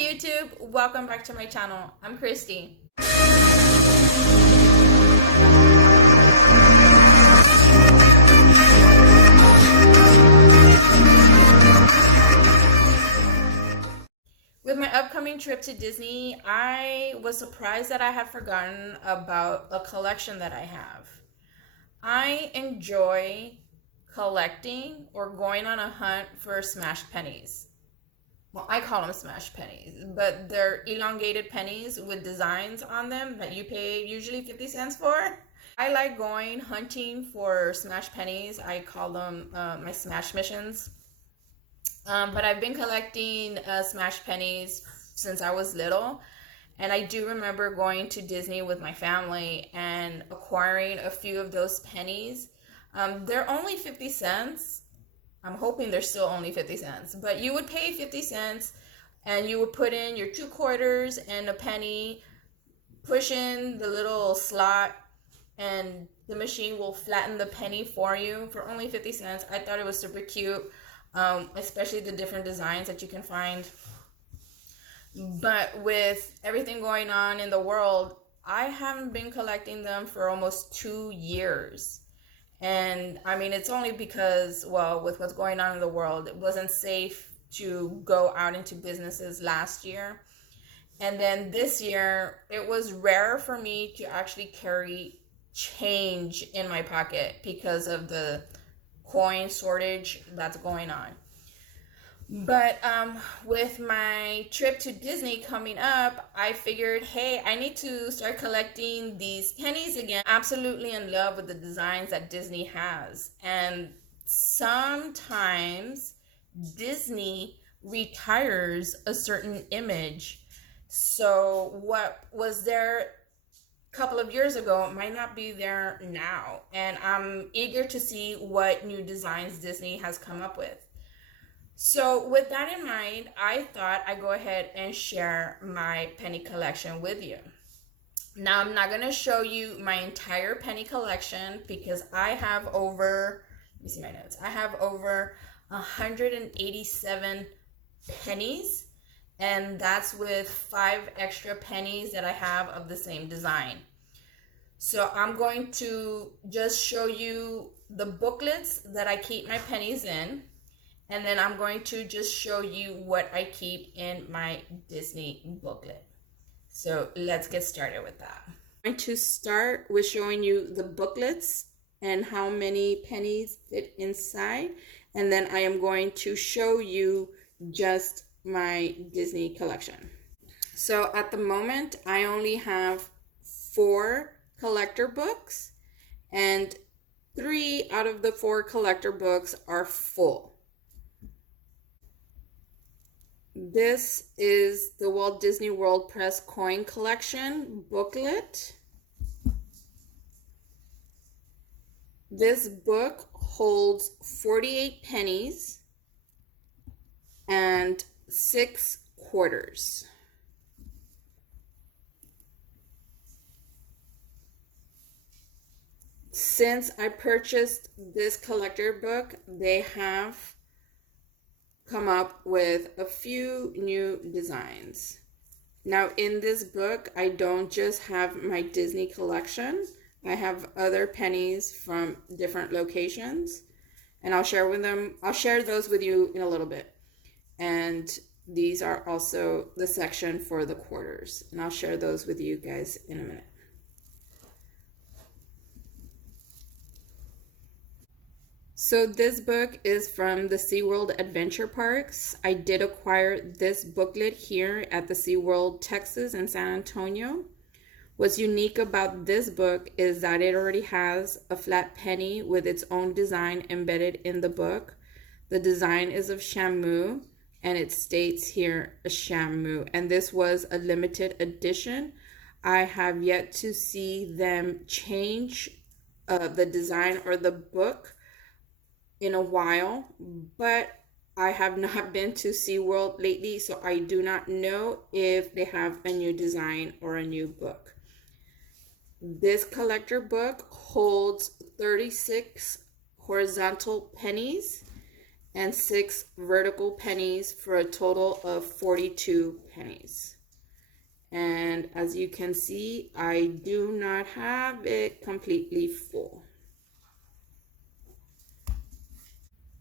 YouTube, welcome back to my channel. I'm Christy. With my upcoming trip to Disney, I was surprised that I had forgotten about a collection that I have. I enjoy collecting or going on a hunt for smashed pennies. Well, I call them smashed pennies, but they're elongated pennies with designs on them that you pay usually 50 cents for. I like going hunting for smashed pennies. I call them my smash missions. But I've been collecting smashed pennies since I was little. And I do remember going to Disney with my family and acquiring a few of those pennies. They're only 50 cents. I'm hoping they're still only 50 cents, but you would pay 50 cents and you would put in your 2 quarters and a penny, push in the little slot, and the machine will flatten the penny for you for only 50 cents. I thought it was super cute, especially the different designs that you can find. But with everything going on in the world, I haven't been collecting them for almost 2 years. And I mean, it's only because, well, with what's going on in the world, it wasn't safe to go out into businesses last year. And then this year, it was rare for me to actually carry change in my pocket because of the coin shortage that's going on. But with my trip to Disney coming up, I figured, hey, I need to start collecting these pennies again. Absolutely in love with the designs that Disney has. And sometimes Disney retires a certain image. So what was there a couple of years ago might not be there now. And I'm eager to see what new designs Disney has come up with. So with that in mind, I thought I'd go ahead and share my penny collection with you. Now, I'm not going to show you my entire penny collection because I have over, let me see my notes, I have over 187 pennies, and that's with 5 extra pennies that I have of the same design. So I'm going to just show you the booklets that I keep my pennies in. And then I'm going to just show you what I keep in my Disney booklet. So let's get started with that. I'm going to start with showing you the booklets and how many pennies fit inside. And then I am going to show you just my Disney collection. So at the moment, I only have 4 collector books, and 3 out of the 4 collector books are full. This is the Walt Disney World Press Coin Collection booklet. This book holds 48 pennies and 6 quarters. Since I purchased this collector book, they have come up with a few new designs. Now in this book, I don't just have my Disney collection. I have other pennies from different locations, and I'll share those with you in a little bit. And these are also the section for the quarters, and I'll share those with you guys in a minute. So this book is from the SeaWorld Adventure Parks. I did acquire this booklet here at the SeaWorld Texas in San Antonio. What's unique about this book is that it already has a flat penny with its own design embedded in the book. The design is of Shamu, and it states here a Shamu, and this was a limited edition. I have yet to see them change the design or the book in a while, but I have not been to SeaWorld lately, so I do not know if they have a new design or a new book. This collector book holds 36 horizontal pennies and 6 vertical pennies for a total of 42 pennies. And as you can see, I do not have it completely full.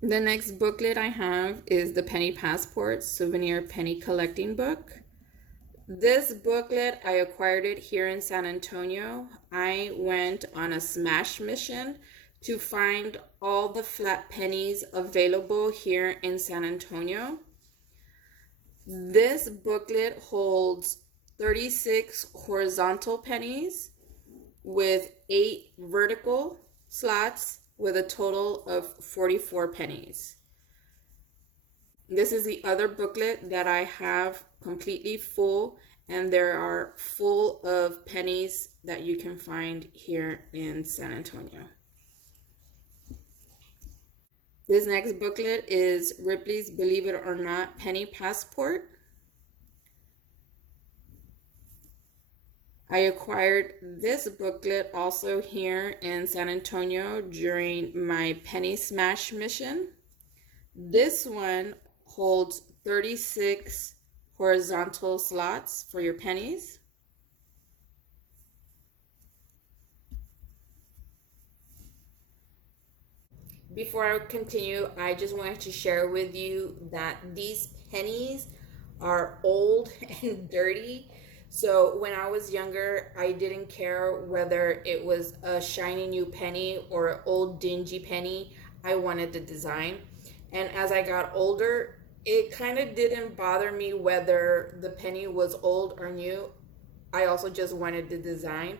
The next booklet I have is the Penny Passport Souvenir Penny Collecting Book. This booklet, I acquired it here in San Antonio. I went on a smash mission to find all the flat pennies available here in San Antonio. This booklet holds 36 horizontal pennies with 8 vertical slots with a total of 44 pennies. This is the other booklet that I have completely full, and there are full of pennies that you can find here in San Antonio. This next booklet is Ripley's Believe It or Not Penny Passport. I acquired this booklet also here in San Antonio during my Penny Smash mission. This one holds 36 horizontal slots for your pennies. Before I continue, I just wanted to share with you that these pennies are old and dirty. So when I was younger, I didn't care whether it was a shiny new penny or an old dingy penny. I wanted the design. And as I got older, it kind of didn't bother me whether the penny was old or new. I also just wanted the design.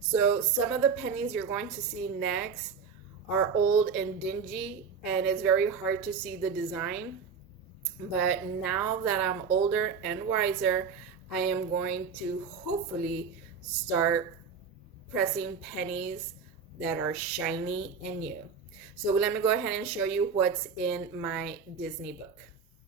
So some of the pennies you're going to see next are old and dingy, and it's very hard to see the design. But now that I'm older and wiser, I am going to hopefully start pressing pennies that are shiny and new. So let me go ahead and show you what's in my Disney book.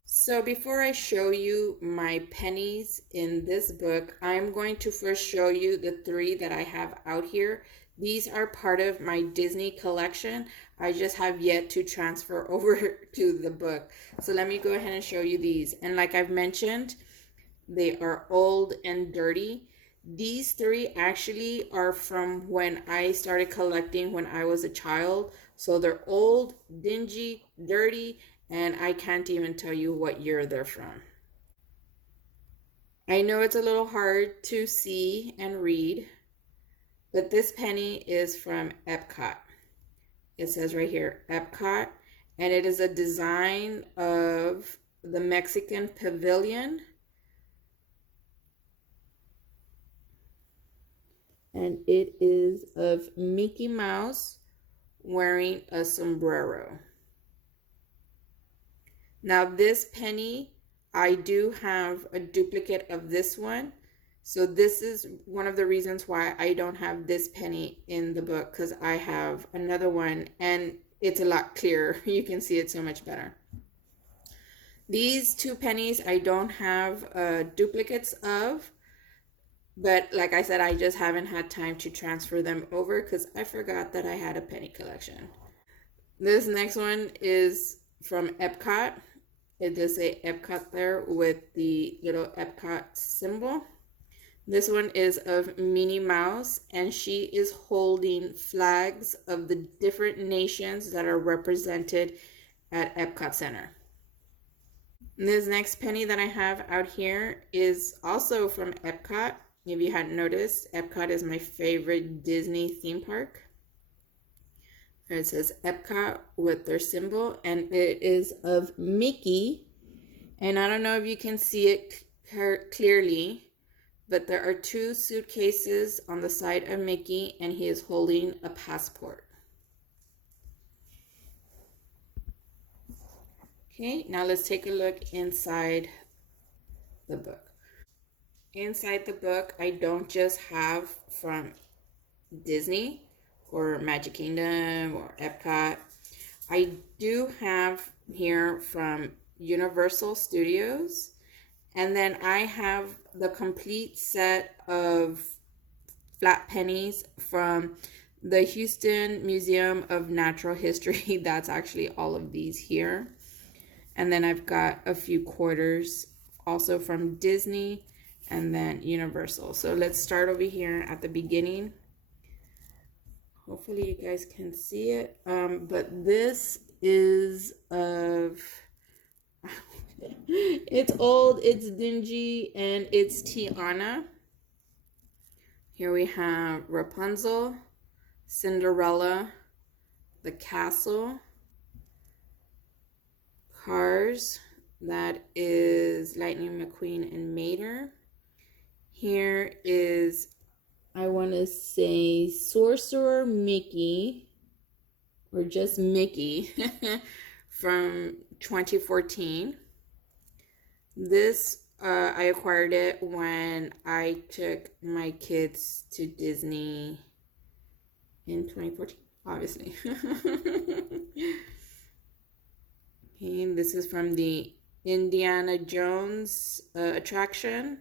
So before I show you my pennies in this book, I'm going to first show you the 3 that I have out here. These are part of my Disney collection. I just have yet to transfer over to the book. So let me go ahead and show you these. And like I've mentioned, they are old and dirty. These 3 actually are from when I started collecting when I was a child. So they're old, dingy, dirty, and I can't even tell you what year they're from. I know it's a little hard to see and read, but this penny is from Epcot. It says right here, Epcot, and it is a design of the Mexican Pavilion. And it is of Mickey Mouse wearing a sombrero. Now this penny, I do have a duplicate of this one. So this is one of the reasons why I don't have this penny in the book, because I have another one and it's a lot clearer. You can see it so much better. These 2 pennies I don't have duplicates of, but like I said, I just haven't had time to transfer them over because I forgot that I had a penny collection. This next one is from Epcot. It does say Epcot there with the little Epcot symbol. This one is of Minnie Mouse, and she is holding flags of the different nations that are represented at Epcot Center. This next penny that I have out here is also from Epcot. If you hadn't noticed, Epcot is my favorite Disney theme park. It says Epcot with their symbol, and it is of Mickey. And I don't know if you can see it clearly, but there are 2 suitcases on the side of Mickey, and he is holding a passport. Okay, now let's take a look inside the book. Inside the book, I don't just have from Disney or Magic Kingdom or Epcot. I do have here from Universal Studios, and then I have the complete set of flat pennies from the Houston Museum of Natural History. That's actually all of these here. And then I've got a few quarters also from Disney and then Universal. So let's start over here at the beginning. Hopefully you guys can see it. But this is of, it's old, it's dingy, and it's Tiana. Here we have Rapunzel, Cinderella, The Castle, Cars, that is Lightning McQueen and Mater. Here is, I want to say, Sorcerer Mickey, or just Mickey, from 2014. This, I acquired it when I took my kids to Disney in 2014, obviously. Okay, this is from the Indiana Jones attraction.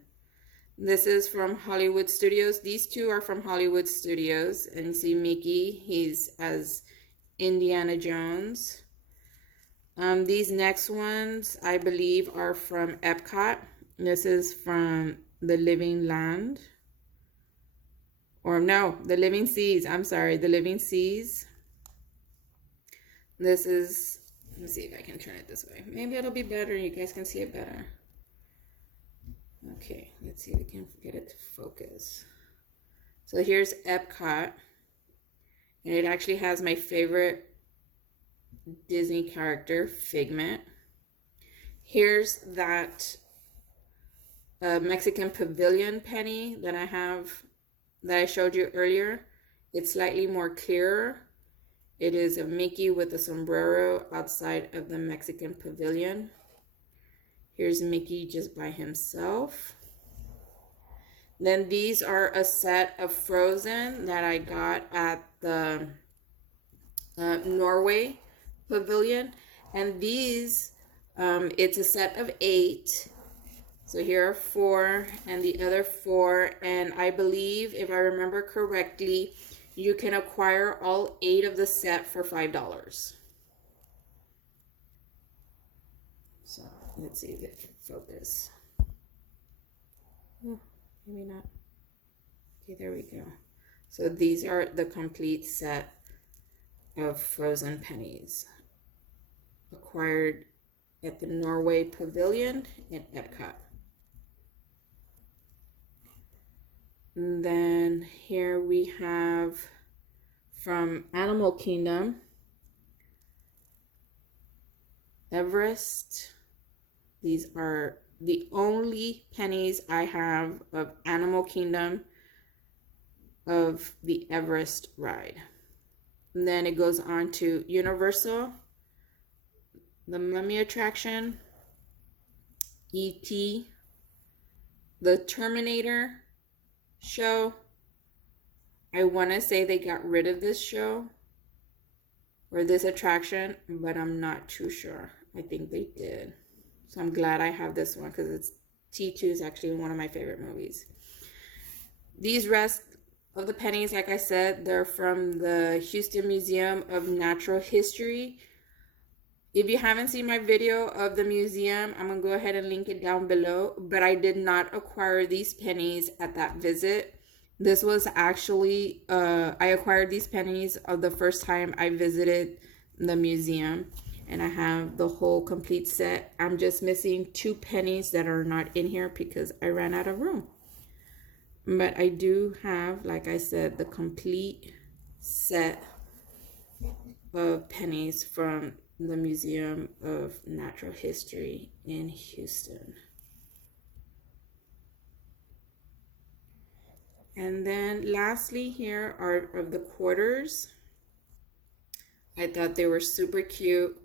This is from Hollywood Studios. These two are from Hollywood Studios. And you see Mickey, he's as Indiana Jones. These next ones, I believe, are from Epcot. This is from the Living Land. Or no, the Living Seas. I'm sorry, the Living Seas. This is, let me see if I can turn it this way. Maybe it'll be better. You guys can see it better. Okay, let's see if we can get it to focus. So here's Epcot. And it actually has my favorite Disney character, Figment. Here's that Mexican Pavilion penny that I have, that I showed you earlier. It's slightly more clearer. It is a Mickey with a sombrero outside of the Mexican Pavilion. Here's Mickey just by himself. Then these are a set of Frozen that I got at the Norway Pavilion. And these, it's a set of 8. So here are 4 and the other 4. And I believe, if I remember correctly, you can acquire all 8 of the set for $5. So let's see if it can focus. Oh, maybe not. Okay, there we go. So these are the complete set of Frozen pennies acquired at the Norway Pavilion in Epcot. And then here we have from Animal Kingdom, Everest. These are the only pennies I have of Animal Kingdom of the Everest ride. And then it goes on to Universal, the Mummy attraction, E.T., the Terminator show. I want to say they got rid of this show or this attraction, but I'm not too sure. I think they did. So I'm glad I have this one because it's T2 is actually one of my favorite movies. These rest of the pennies, like I said, they're from the Houston Museum of Natural History. If you haven't seen my video of the museum, I'm going to go ahead and link it down below. But I did not acquire these pennies at that visit. This was actually, I acquired these pennies the first time I visited the museum. And I have the whole complete set. I'm just missing 2 pennies that are not in here because I ran out of room. But I do have, like I said, the complete set of pennies from the Museum of Natural History in Houston. And then lastly, here are of the quarters. I thought they were super cute,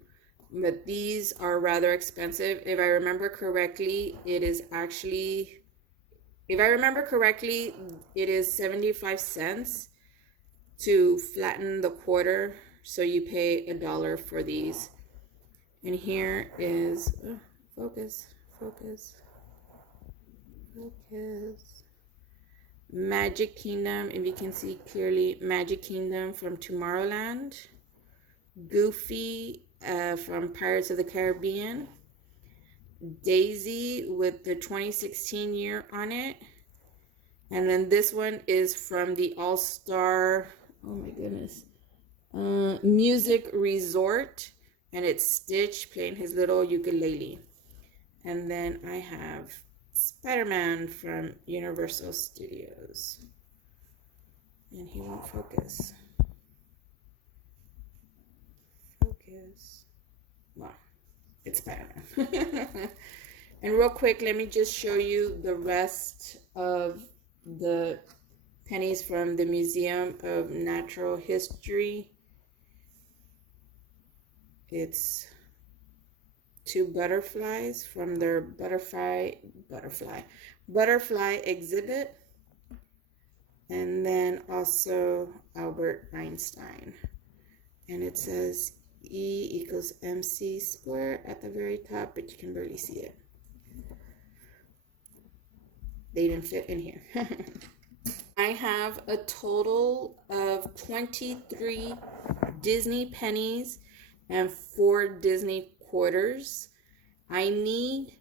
but these are rather expensive. If I remember correctly, it is actually, if I remember correctly, it is 75 cents to flatten the quarter. So you pay $1 for these. And here is, focus. Magic Kingdom, if you can see clearly, Magic Kingdom from Tomorrowland. Goofy from Pirates of the Caribbean. Daisy with the 2016 year on it. And then this one is from the All-Star, oh my goodness, Music Resort. And it's Stitch playing his little ukulele. And then I have Spider-Man from Universal Studios. And he won't focus. Focus. Well, it's Spider-Man. And real quick, let me just show you the rest of the pennies from the Museum of Natural History. It's two butterflies from their butterfly exhibit. And then also Albert Einstein. And it says E equals MC squared at the very top, but you can barely see it. They didn't fit in here. I have a total of 23 Disney pennies and 4 Disney quarters. I need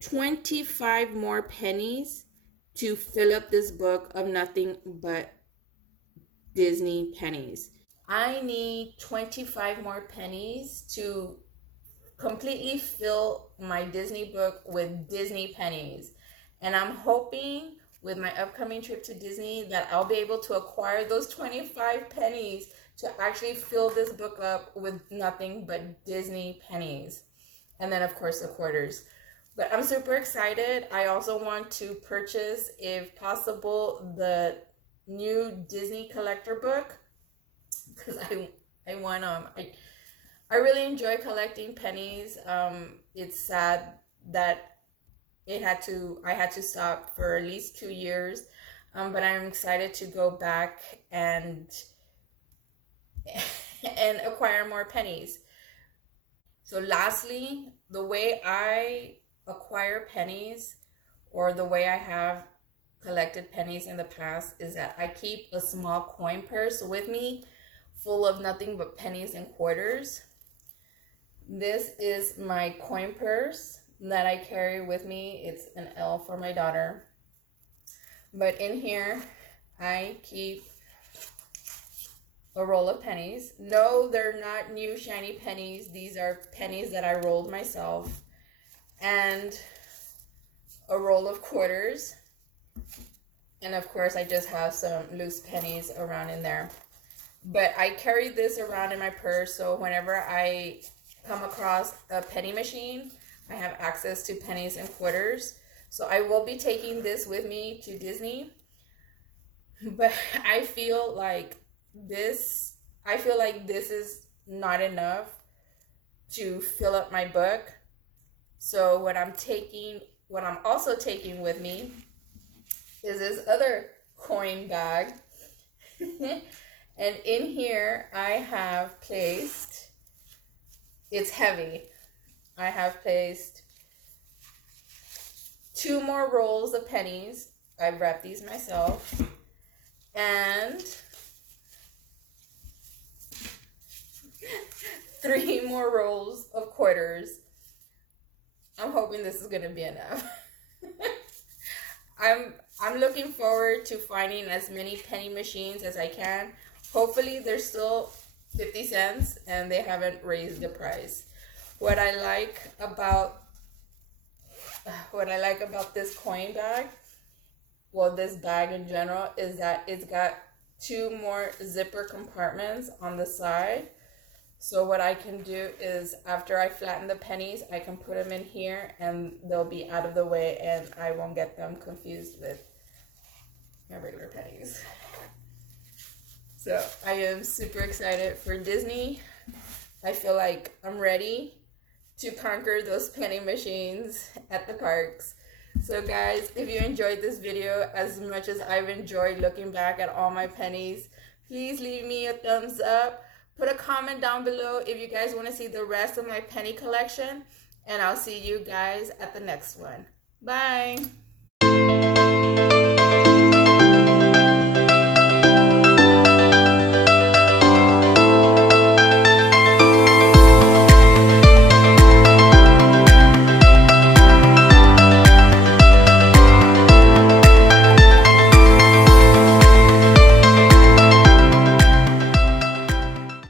25 more pennies to fill up this book of nothing but Disney pennies. I need 25 more pennies to completely fill my Disney book with Disney pennies. And I'm hoping with my upcoming trip to Disney that I'll be able to acquire those 25 pennies to actually fill this book up with nothing but Disney pennies. And then of course the quarters. But I'm super excited. I also want to purchase, if possible, the new Disney collector book, because I want I really enjoy collecting pennies. It's sad that I had to stop for at least 2 years, but I'm excited to go back and acquire more pennies. So lastly, the way I acquire pennies, or the way I have collected pennies in the past, is that I keep a small coin purse with me full of nothing but pennies and quarters. This is my coin purse that I carry with me. It's an L for my daughter. But in here, I keep a roll of pennies. No, they're not new shiny pennies. These are pennies that I rolled myself. And a roll of quarters. And of course, I just have some loose pennies around in there. But I carry this around in my purse, so whenever I come across a penny machine, I have access to pennies and quarters. So I will be taking this with me to Disney. But I feel like this is not enough to fill up my book. So what I'm also taking with me is this other coin bag. And in here I have placed, it's heavy, I have placed 2 more rolls of pennies. I've wrapped these myself. And 3 more rolls of quarters. I'm hoping this is going to be enough. I'm looking forward to finding as many penny machines as I can. Hopefully they're still 50 cents and they haven't raised the price. What I like about this coin bag, well, this bag in general, is that it's got 2 more zipper compartments on the side. So what I can do is, after I flatten the pennies, I can put them in here and they'll be out of the way and I won't get them confused with my regular pennies. So I am super excited for Disney. I feel like I'm ready to conquer those penny machines at the parks. So guys, if you enjoyed this video as much as I've enjoyed looking back at all my pennies, please leave me a thumbs up. Put a comment down below if you guys want to see the rest of my penny collection. And I'll see you guys at the next one. Bye.